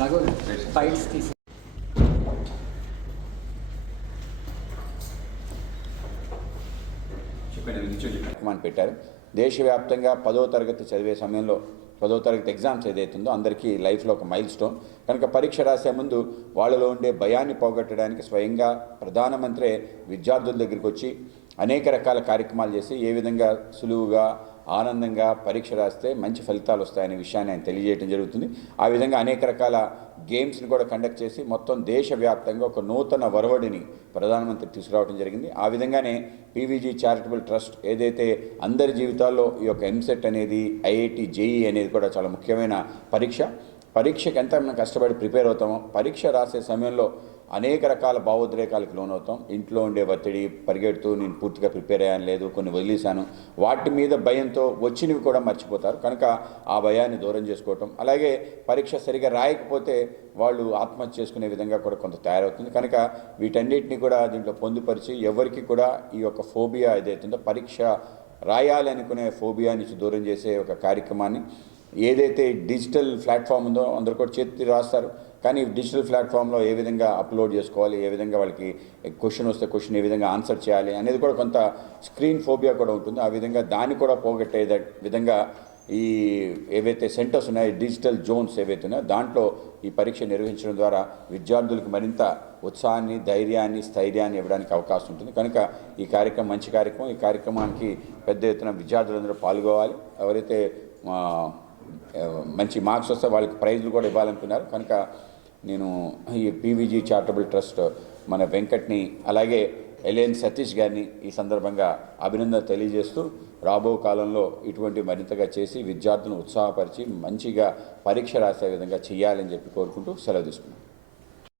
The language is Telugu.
రాఘవ్ తీసి పెట్టారు. దేశవ్యాప్తంగా పదో తరగతి చదివే సమయంలో పదో తరగతి ఎగ్జామ్స్ ఏదైతుందో అందరికీ లైఫ్లో ఒక మైల్ స్టోన్ కనుక పరీక్ష రాసే ముందు వాళ్ళలో ఉండే భయాన్ని పోగొట్టడానికి స్వయంగా ప్రధానమంత్రి విద్యార్థుల దగ్గరికి వచ్చి అనేక రకాల కార్యక్రమాలు చేసి ఏ విధంగా సులువుగా ఆనందంగా పరీక్ష రాస్తే మంచి ఫలితాలు వస్తాయనే విషయాన్ని ఆయన తెలియజేయడం జరుగుతుంది. ఆ విధంగా అనేక రకాల గేమ్స్ని కూడా కండక్ట్ చేసి మొత్తం దేశవ్యాప్తంగా ఒక నూతన వరవడిని ప్రధానమంత్రి తీసుకురావడం జరిగింది. ఆ విధంగానే పీవీజీ చారిటబుల్ ట్రస్ట్ ఏదైతే అందరి జీవితాల్లో ఈ యొక్క ఎంసెట్ అనేది ఐఐటి జేఈ అనేది కూడా చాలా ముఖ్యమైన పరీక్ష. పరీక్షకి ఎంత మనం కష్టపడి ప్రిపేర్ అవుతామో పరీక్ష రాసే సమయంలో అనేక రకాల భావోద్రేకాలకు లోనవుతాం. ఇంట్లో ఉండే ఒత్తిడి పరిగెడుతూ నేను పూర్తిగా ప్రిపేర్ అయ్యాను లేదు కొన్ని వదిలేశాను. వాటి మీద భయంతో వచ్చినవి కూడా మర్చిపోతారు. కనుక ఆ భయాన్ని దూరం చేసుకోవటం. అలాగే పరీక్ష సరిగా రాయకపోతే వాళ్ళు ఆత్మహత్య చేసుకునే విధంగా కూడా కొంత తయారవుతుంది. కనుక వీటన్నిటిని కూడా దీంట్లో పొందుపరిచి ఎవరికి కూడా ఈ యొక్క ఫోబియా ఏదైతుందో పరీక్ష రాయాలి అనుకునే ఫోబియా నుంచి దూరం చేసే ఒక కార్యక్రమాన్ని ఏదైతే డిజిటల్ ప్లాట్ఫామ్ ఉందో అందరు కూడా చేతి రాస్తారు. కానీ డిజిటల్ ప్లాట్ఫామ్లో ఏ విధంగా అప్లోడ్ చేసుకోవాలి ఏ విధంగా వాళ్ళకి క్వశ్చన్ వస్తే క్వశ్చన్ ఏ విధంగా ఆన్సర్ చేయాలి అనేది కూడా కొంత స్క్రీన్ ఫోబియా కూడా ఉంటుంది. ఆ విధంగా దాన్ని కూడా పోగొట్టే విధంగా ఈ ఏవైతే సెంటర్స్ ఉన్నాయో డిజిటల్ జోన్స్ ఏవైతే ఉన్నాయో దాంట్లో ఈ పరీక్ష నిర్వహించడం ద్వారా విద్యార్థులకు మరింత ఉత్సాహాన్ని ధైర్యాన్ని స్థైర్యాన్ని ఇవ్వడానికి అవకాశం ఉంటుంది. కనుక ఈ కార్యక్రమం మంచి కార్యక్రమం. ఈ కార్యక్రమానికి పెద్ద ఎత్తున విద్యార్థులందరూ పాల్గొవాలి. ఎవరైతే మంచి మార్క్స్ వస్తే వాళ్ళకి ప్రైజ్లు కూడా ఇవ్వాలనుకున్నారు కనుక నేను ఈ పీవీజీ చారిటబుల్ ట్రస్ట్ మన వెంకట్ని అలాగే ఎల్ఎన్ సతీష్ గారిని ఈ సందర్భంగా అభినందన తెలియజేస్తూ రాబో కాలంలో ఇటువంటి మరింతగా చేసి విద్యార్థులను ఉత్సాహపరిచి మంచిగా పరీక్ష రాసే విధంగా చేయాలని చెప్పి కోరుకుంటూ సెలవు తీసుకున్నాను.